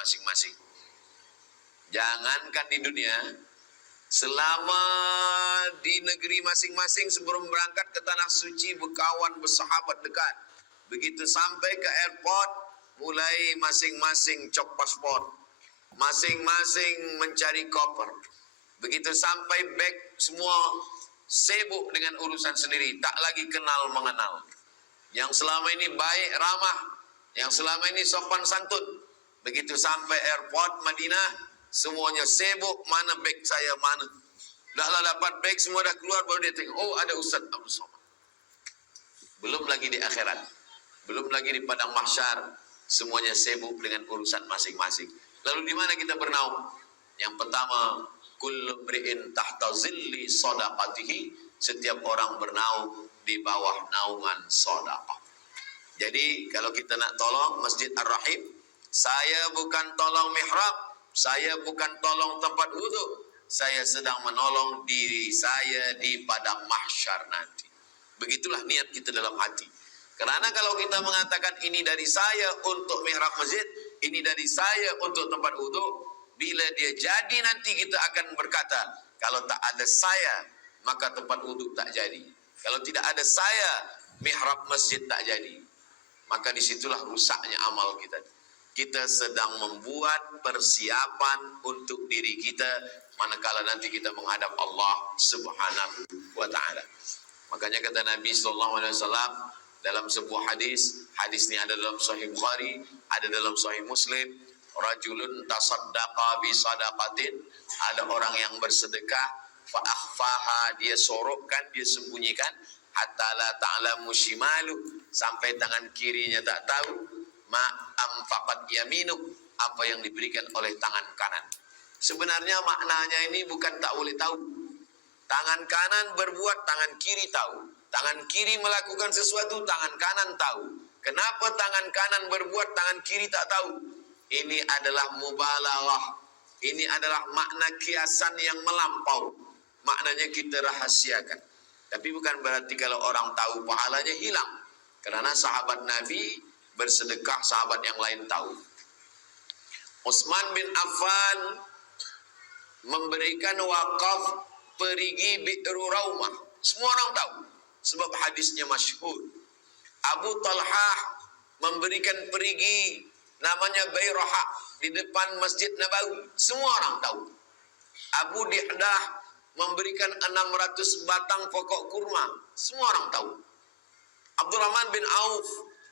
masing-masing. Jangankan di dunia, selama di negeri masing-masing sebelum berangkat ke tanah suci berkawan, bersahabat dekat. Begitu sampai ke airport, mulai masing-masing cop paspor, masing-masing mencari koper. Begitu sampai bag, semua sibuk dengan urusan sendiri, tak lagi kenal mengenal. Yang selama ini baik ramah, yang selama ini sopan santun, begitu sampai airport Madinah, semuanya sibuk, mana beg saya, mana. Dah lah dapat beg, semua dah keluar, baru dia tengok, oh ada Ustaz Abdul Somad. Belum lagi di akhirat, belum lagi di padang mahsyar, semuanya sibuk dengan urusan masing-masing. Lalu di mana kita bernaung? Yang pertama, kullu mri'in tahta zilli shadaqatihi, setiap orang bernaung di bawah naungan sedekah. Jadi kalau kita nak tolong Masjid Ar-Rahim, saya bukan tolong mihrab, saya bukan tolong tempat wudhu, saya sedang menolong diri saya di padang mahsyar nanti. Begitulah niat kita dalam hati. Karena kalau kita mengatakan ini dari saya untuk mihrab masjid, ini dari saya untuk tempat wudhu, bila dia jadi nanti kita akan berkata, kalau tak ada saya, maka tempat wudhu tak jadi. Kalau tidak ada saya, mihrab masjid tak jadi. Maka disitulah rusaknya amal kita. Kita sedang membuat persiapan untuk diri kita manakala nanti kita menghadap Allah Subhanahu wa taala. Makanya kata Nabi sallallahu alaihi wasallam dalam sebuah hadis, hadis ini ada dalam Sahih Bukhari, ada dalam Sahih Muslim, rajulun tasaddaqa bi sadaqatin, ada orang yang bersedekah fa akhfaha, dia sorokkan, dia sembunyikan, hatta la ta'lamu shimalu, sampai tangan kirinya tak tahu, ma amfaqat yaminu, apa yang diberikan oleh tangan kanan. Sebenarnya maknanya ini bukan tak boleh tahu. Tangan kanan berbuat, tangan kiri tahu. Tangan kiri melakukan sesuatu, tangan kanan tahu. Kenapa tangan kanan berbuat, tangan kiri tak tahu? Ini adalah mubalaghah. Ini adalah makna kiasan yang melampau. Maknanya kita rahasiakan. Tapi bukan berarti kalau orang tahu pahalanya hilang. Karena sahabat Nabi bersedekah, sahabat yang lain tahu. Utsman bin Affan memberikan wakaf perigi Bi'ru Raumah. Semua orang tahu sebab hadisnya masyhur. Abu Talhah memberikan perigi namanya Bayrahah di depan Masjid Nabawi. Semua orang tahu. Abu Dihdah memberikan 600 batang pokok kurma. Semua orang tahu. Abdurrahman bin Auf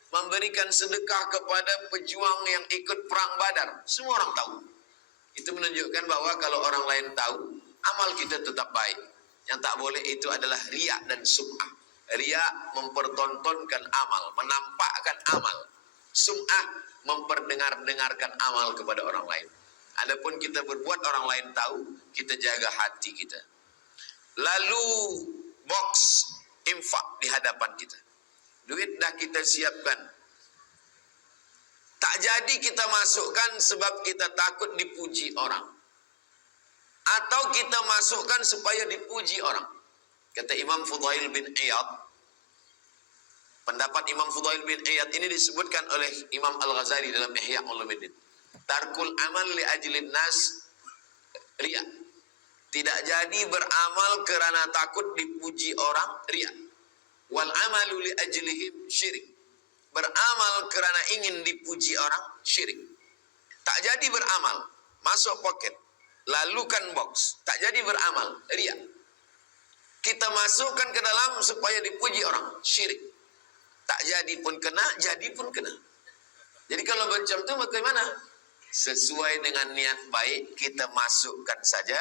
memberikan sedekah kepada pejuang yang ikut perang Badar. Semua orang tahu. Itu menunjukkan bahwa kalau orang lain tahu, amal kita tetap baik. Yang tak boleh itu adalah riya dan sum'ah. Riya mempertontonkan amal, menampakkan amal. Sum'ah memperdengar-dengarkan amal kepada orang lain. Adapun kita berbuat orang lain tahu, kita jaga hati kita. Lalu box infak di hadapan kita. Duit dah kita siapkan. Tak jadi kita masukkan sebab kita takut dipuji orang. Atau kita masukkan supaya dipuji orang. Kata Imam Fudail bin Iyad, pendapat Imam Fudail bin Iyad ini disebutkan oleh Imam Al-Ghazali dalam Ihya Ulumuddin. Tarkul amal li ajlin nas riya. Tidak jadi beramal kerana takut dipuji orang, riya. Wal amalu li ajlihim syirik. Beramal kerana ingin dipuji orang, syirik. Tak jadi beramal, masuk poket, lalukan box, tak jadi beramal, riya. Kita masukkan ke dalam supaya dipuji orang, syirik. Tak jadi pun kena, jadi pun kena. Jadi kalau macam tu bagaimana? Sesuai dengan niat baik kita masukkan saja.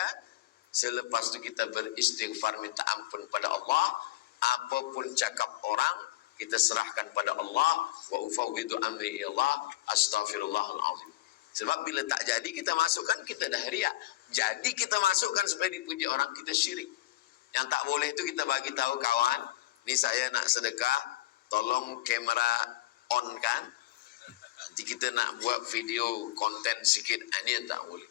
Selepas itu kita beristighfar, minta ampun pada Allah. Apapun cakap orang, kita serahkan pada Allah. Wa ufawwidu amri ilallah, astaghfirullahal azim. Sebab bila tak jadi kita masukkan, kita dah riak. Jadi kita masukkan supaya dipuji orang, kita syirik. Yang tak boleh itu kita bagi tahu kawan, ni saya nak sedekah, tolong kamera on kan. Nanti kita nak buat video konten sikit, ini tak boleh.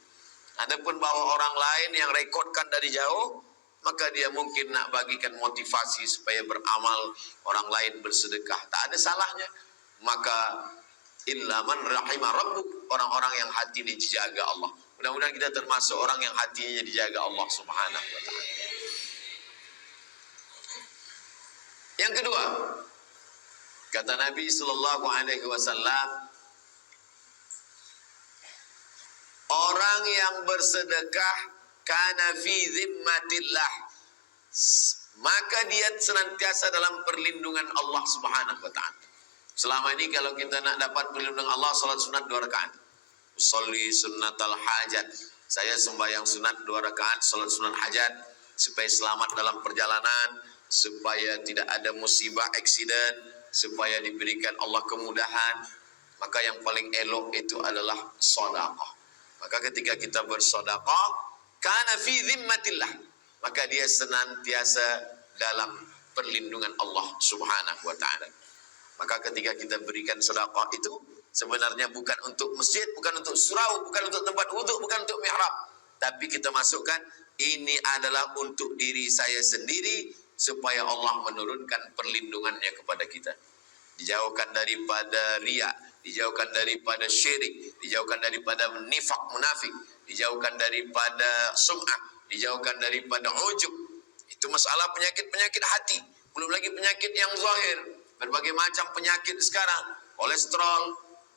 Adapun bawa orang lain yang rekodkan dari jauh, maka dia mungkin nak bagikan motivasi supaya beramal, orang lain bersedekah. Tak ada salahnya. Maka illa man rahimah rabbuk, orang-orang yang hatinya dijaga Allah. Mudah-mudahan kita termasuk orang yang hatinya dijaga Allah Subhanahu wa taala. Yang kedua, kata Nabi sallallahu alaihi wasallam, orang yang bersedekah kana fi zimmatillah, maka dia senantiasa dalam perlindungan Allah Subhanahu wa taala. Selama ini kalau kita nak dapat perlindungan Allah, salat sunat 2 rakaat. Usolli sunnatal hajat. Saya sembahyang sunat 2 rakaat, salat sunat hajat, supaya selamat dalam perjalanan, supaya tidak ada musibah, aksiden, supaya diberikan Allah kemudahan. Maka yang paling elok itu adalah sedekah. Maka ketika kita bersedekah, kana fi zimmatillah, maka dia senantiasa dalam perlindungan Allah Subhanahu wa taala. Maka ketika kita berikan sedekah itu sebenarnya bukan untuk masjid, bukan untuk surau, bukan untuk tempat wuduk, bukan untuk mihrab, tapi kita masukkan ini adalah untuk diri saya sendiri, supaya Allah menurunkan perlindungannya kepada kita. Dijauhkan daripada riya, dijauhkan daripada syirik, dijauhkan daripada nifak munafik, dijauhkan daripada sum'ah, dijauhkan daripada ujub. Itu masalah penyakit-penyakit hati. Belum lagi penyakit yang zahir, berbagai macam penyakit sekarang, kolesterol,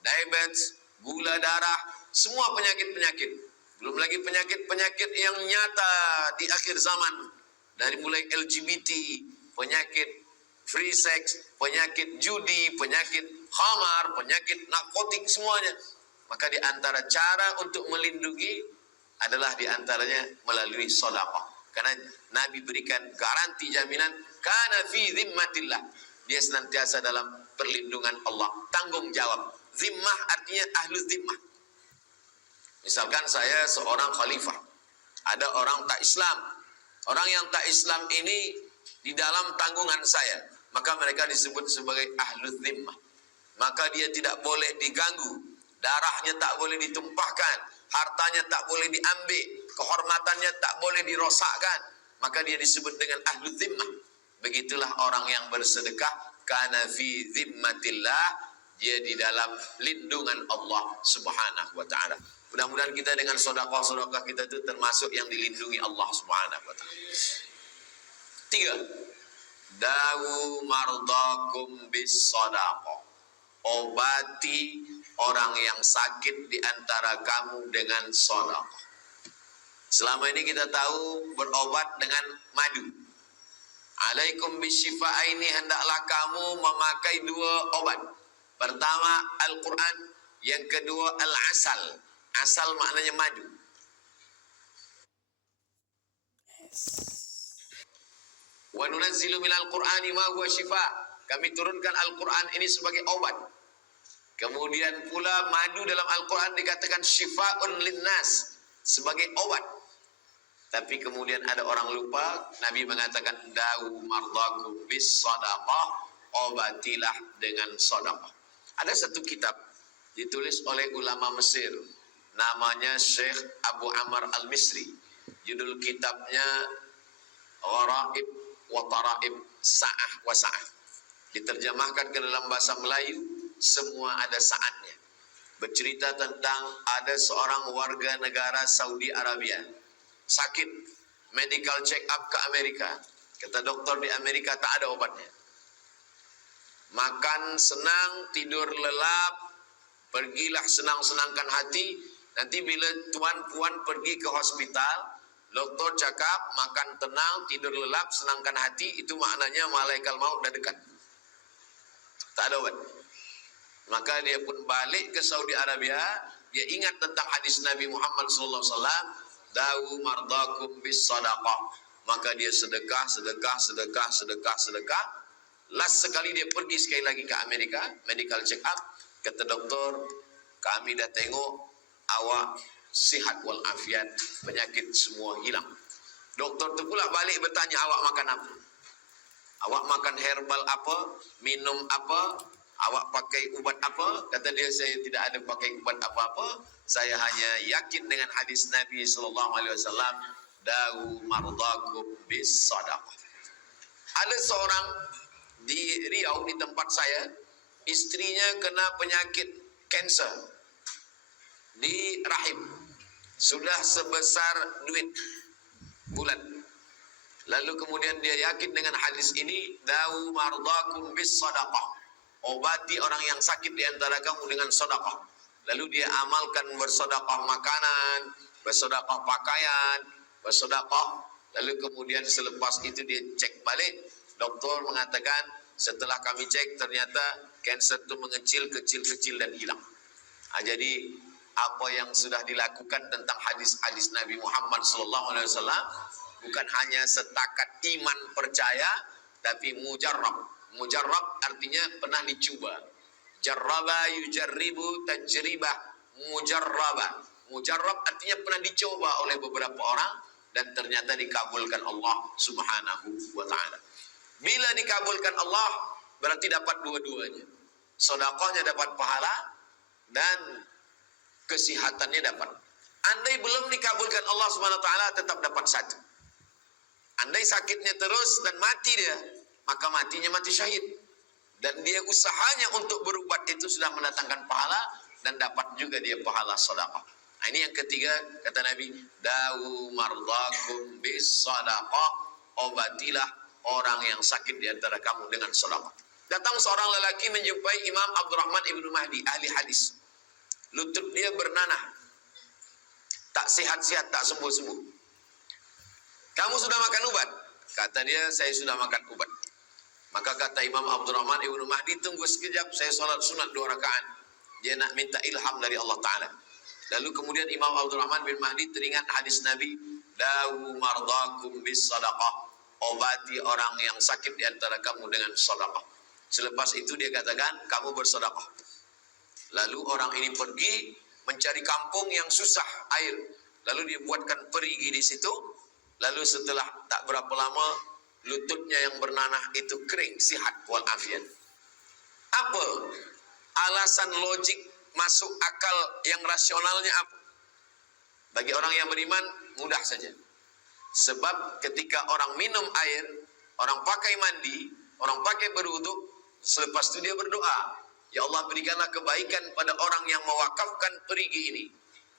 diabetes, gula darah, semua penyakit-penyakit. Belum lagi penyakit-penyakit yang nyata di akhir zaman, dari mulai LGBT, penyakit free sex, penyakit judi, penyakit khamar, penyakit narkotik, semuanya. Maka di antara cara untuk melindungi adalah di antaranya melalui sedekah. Karena Nabi berikan garansi jaminan, kana fi zimmatillah, dia senantiasa dalam perlindungan Allah, tanggung jawab. Zimmah artinya ahlul zimmah. Misalkan saya seorang khalifah, ada orang tak Islam. Orang yang tak Islam ini di dalam tanggungan saya, maka mereka disebut sebagai ahlul zimmah. Maka dia tidak boleh diganggu, darahnya tak boleh ditumpahkan, hartanya tak boleh diambil, kehormatannya tak boleh dirosakkan. Maka dia disebut dengan ahlul zimmah. Begitulah orang yang bersedekah, kana fi zimmatillah, dia di dalam lindungan Allah Subhanahu wa taala. Mudah-mudahan kita dengan sedekah-sedekah kita itu termasuk yang dilindungi Allah Subhanahu wa taala. 3. Dawu mardakum bis sedekah. Obati orang yang sakit di antara kamu dengan sedekah. Selama ini kita tahu berobat dengan madu. Alaikum bisyifa'aini, hendaklah kamu memakai 2 obat. Pertama Al-Quran, yang kedua Al-Asal. Asal maknanya madu. Wa nunazzilu minal Qur'ani ma huwa syifa. Kami turunkan Al-Quran ini sebagai obat. Kemudian pula madu dalam Al-Quran dikatakan syifa'un linnas, sebagai obat. Tapi kemudian ada orang lupa, Nabi mengatakan dawu mardakum bis sadaqah, obatilah dengan sedekah. Ada satu kitab ditulis oleh ulama Mesir, namanya Syekh Abu Amr Al-Misri. Judul kitabnya Gharaib wa Taraib Sa'ah wa Sa'ah. Diterjemahkan ke dalam bahasa Melayu, semua ada saatnya. Bercerita tentang ada seorang warga negara Saudi Arabia sakit, medical check up ke Amerika. Kata dokter di Amerika tak ada obatnya. Makan senang, tidur lelap, pergilah senang-senangkan hati. Nanti bila tuan puan pergi ke hospital, doktor cakap makan tenang, tidur lelap, senangkan hati, itu maknanya malaikat maut dah dekat. Tak ada obat. Maka dia pun balik ke Saudi Arabia, dia ingat tentang hadis Nabi Muhammad SAW, dawu mardakum bis sadaqah. Maka dia sedekah. Last sekali dia pergi sekali lagi ke Amerika, medical check up. Kata doktor, kami dah tengok awak sihat walafiat, penyakit semua hilang. Doktor tu pula balik bertanya, awak makan apa? Awak makan herbal apa? Minum apa? Awak pakai ubat apa? Kata dia, saya tidak ada pakai ubat apa-apa. Saya hanya yakin dengan hadis Nabi SAW, dawu mardakum bis sadaqah. Ada seorang di Riau, di tempat saya, istrinya kena penyakit cancer di rahim, sudah sebesar duit bulan. Lalu kemudian dia yakin dengan hadis ini, dawu mardakum bis sadaqah, obati orang yang sakit di antara kamu dengan sedekah. Lalu dia amalkan bersedekah makanan, bersedekah pakaian, bersedekah. Lalu kemudian selepas itu dia cek balik, dokter mengatakan setelah kami cek ternyata kanker itu mengecil, kecil dan hilang. Jadi apa yang sudah dilakukan tentang hadis-hadis Nabi Muhammad SAW bukan hanya setakat iman percaya, tapi mujarrab. Mujarrab artinya pernah dicoba. Jarraba yujarribu tajribah mujarraba. Mujarrab artinya pernah dicoba oleh beberapa orang dan ternyata dikabulkan Allah Subhanahu wa taala. Bila dikabulkan Allah berarti dapat dua-duanya. Sedekahnya dapat pahala dan kesehatannya dapat. Andai belum dikabulkan Allah Subhanahu wa taala tetap dapat satu. Andai sakitnya terus dan mati dia, maka matinya mati syahid. Dan dia usahanya untuk berubat itu sudah mendatangkan pahala dan dapat juga dia pahala sedekah. Nah, ini yang ketiga kata Nabi, dawu mardakum bis sadaqah, obatilah orang yang sakit di antara kamu dengan sedekah. Datang seorang lelaki menjumpai Imam Abdurrahman ibnu Mahdi, ahli hadis. Lutut dia bernanah, tak sehat-sehat, tak sembuh-sembuh. Kamu sudah makan obat? Kata dia, saya sudah makan obat. Maka kata Imam Abdurrahman ibnu Mahdi, tunggu sekejap, saya sholat sunat 2 rakaat. Dia nak minta ilham dari Allah Ta'ala. Lalu kemudian Imam Abdurrahman bin Mahdi teringat hadis Nabi, dawu mardakum bis sadaqah, obati orang yang sakit di antara kamu dengan sedekah. Selepas itu dia katakan, kamu bersedekah. Lalu orang ini pergi mencari kampung yang susah air. Lalu dia buatkan perigi di situ. Lalu setelah tak berapa lama, lututnya yang bernanah itu kering, sihat walafiat. Apa alasan logik masuk akal yang rasionalnya apa? Bagi orang yang beriman mudah saja. Sebab ketika orang minum air, orang pakai mandi, orang pakai berwudu, selepas itu dia berdoa, ya Allah berikanlah kebaikan pada orang yang mewakafkan perigi ini.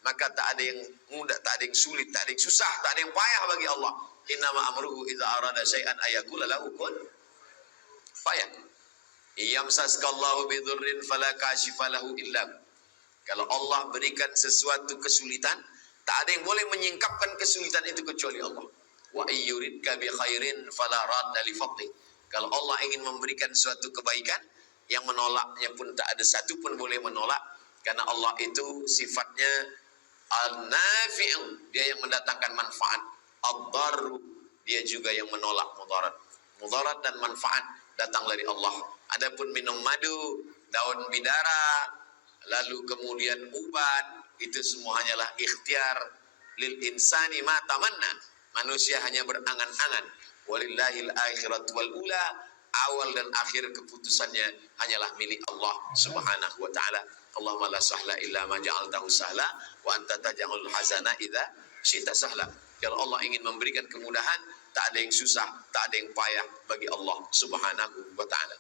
Maka tak ada yang mudah, tak ada yang sulit, tak ada yang susah, tak ada yang payah bagi Allah. Innama amruhu idza arada syai'an ayaqula lahu kun fayakun. Yamsaskallahu bidurrin fala kashifa lahu illa. Kalau Allah berikan sesuatu kesulitan, tak ada yang boleh menyingkapkan kesulitan itu kecuali Allah. Wa ayyuridka bi khairin fala radda li fadli. Kalau Allah ingin memberikan suatu kebaikan, yang menolaknya pun tak ada satu pun boleh menolak, karena Allah itu sifatnya al-nafi'u, dia yang mendatangkan manfaat. Ad-darru, dia juga yang menolak mudarat. Mudarat dan manfaat datang dari Allah. Adapun minum madu, daun bidara, lalu kemudian ubat, itu semua hanyalah ikhtiar lil insani ma tamanna. Manusia hanya berangan-angan. Walillahil akhirat wal ula, awal dan akhir keputusannya hanyalah milik Allah Subhanahu wa taala. Allahumma la sahla illa ma ja'altahu sahla wa anta taj'alul hazana idza syi'ta sahla. Kalau Allah ingin memberikan kemudahan, tak ada yang susah, tak ada yang payah bagi Allah Subhanahu wa taala.